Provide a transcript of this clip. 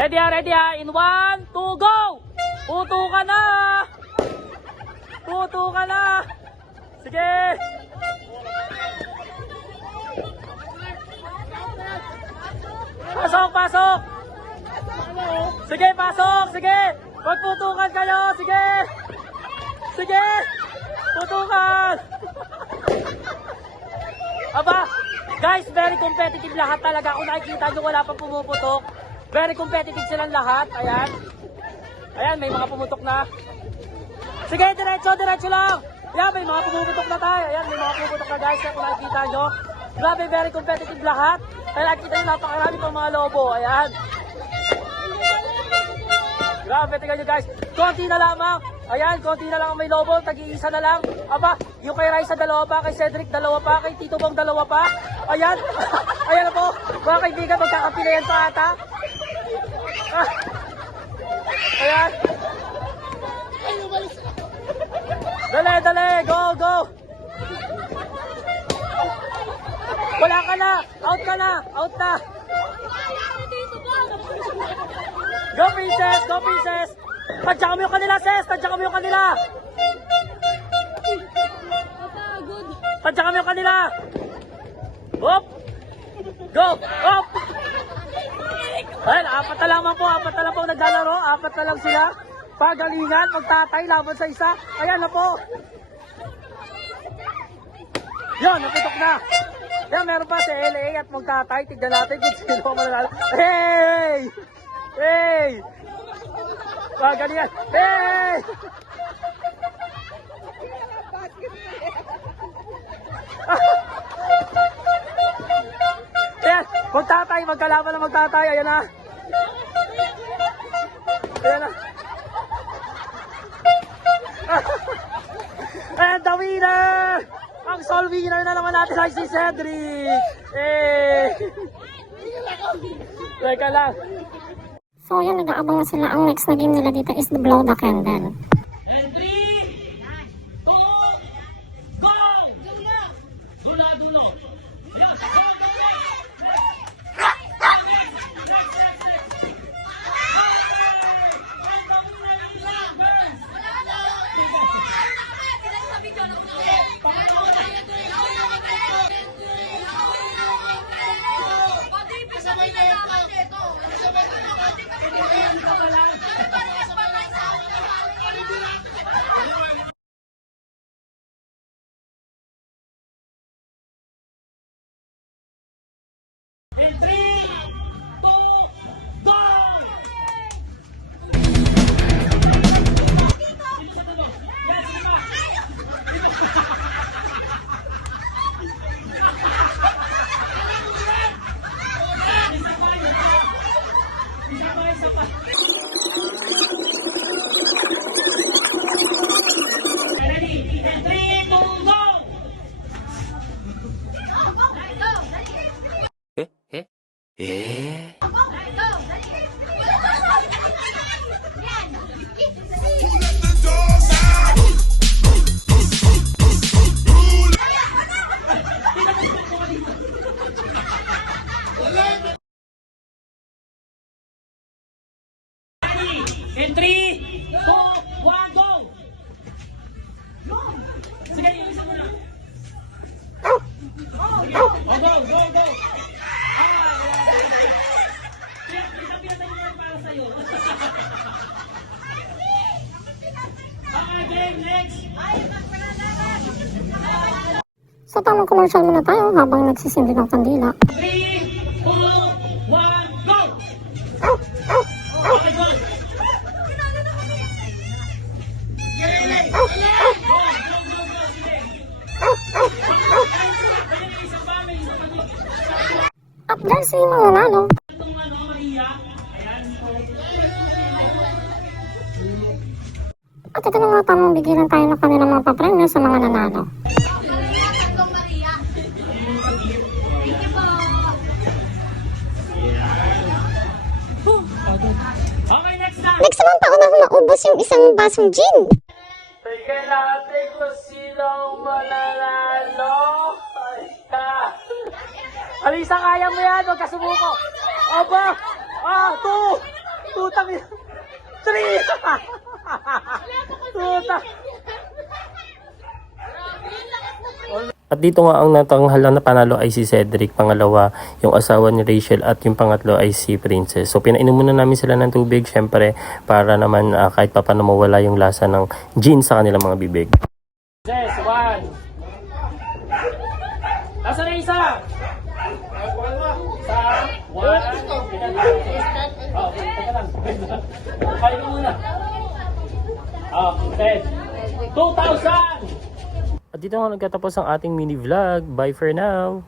Ready ha, in 1, 2, go! Puto ka na! Puto ka na! Sige! Pasok, pasok! Sige, pasok! Sige! Magputukan kayo! Sige! Sige! Putukan! Aba, guys, very competitive lahat talaga. Kung nakikita nyo, wala pang pumuputok. Very competitive silang lahat. Ayan. Ayan, may mga pumutok na. Sige, diretso, diretso lang. Ayan, may mga pumuputok na tayo. Ayan, may mga pumuputok na guys. Kung nakikita nyo. Grabe, very competitive lahat. Kaya nakikita nyo, napakarami pang mga lobo. Ayan. Grabe, tingnan nyo guys. Konti na lamang. Ayan, konti na lang ang may lobo. Tag-iisa na lang. Aba, yung kay Raisa dalawa pa. Kay Cedric dalawa pa. Kay Tito Bong dalawa pa. Ayan. Ayan na po. Mga kaibigan, magkakapilayan pa ata. Ayan. Dali, dali. Go, go. Wala ka na. Out ka na. Out na. Go, princess. Go, princess. Tadya kami yung kanila, sis. Tadya kami yung kanila. Tadya kami yung kanila. Hop. Go. Hop. Ayan, apat na lamang po. Apat na lang po naglalaro. Apat na lang sila. Pagalingan, magtatay, laban sa isa. Ayan na po. Yun, naputok na. Yan, meron pa si LA at magtatay. Tignan natin kung sino ang mananalo. Hey! Hey! Pagalingan. Hey! Ayan, magtatay, magkalaban na magtatay. Ayan na. Ayan na. And the winner! Ang sole winner na naman natin ay si Cedric! Eh! Teka lang. So yun, nag-aabang na sila. Ang next na game nila dito is the Blow the Candle. And 3, 2, go! Dulo, dulo. Yes, go, go, go! In 3, 2, go! Ready? In 3, 2, go! In 3, 2, 1, go! Sige, isa mo na. Go, go, go, go! Isang pinatay para sa'yo. Okay, next! So tamang commercial muna tayo habang nagsisindi ng kandila. 3, 2, 1, go! Okay, go! At dahil si mananalo. At ito na nga tamang bigyan tayo ng kanilang mga papremyo sa mga nanalo. Okay, next na! Next naman paunahon naubos yung isang basong gin. Tignan natin kung sino ang mananalo. Alisa, kaya mo yan. Huwag ka sumuko. Aba! 2, Putang ina. 3! Putang. At dito nga ang natanghalan na panalo ay si Cedric, pangalawa yung asawa ni Rachel at yung pangatlo ay si Princess. So pinainom muna namin sila ng tubig syempre para naman kahit pa paano mawala yung lasa ng gin sa kanilang mga bibig. Yes, 1. Nasa na isa? Sa 1. Oh, teka lang. Kain ko muna. Oh, 10. 2,000! At dito nga nagtatapos ang ating mini vlog. Bye for now!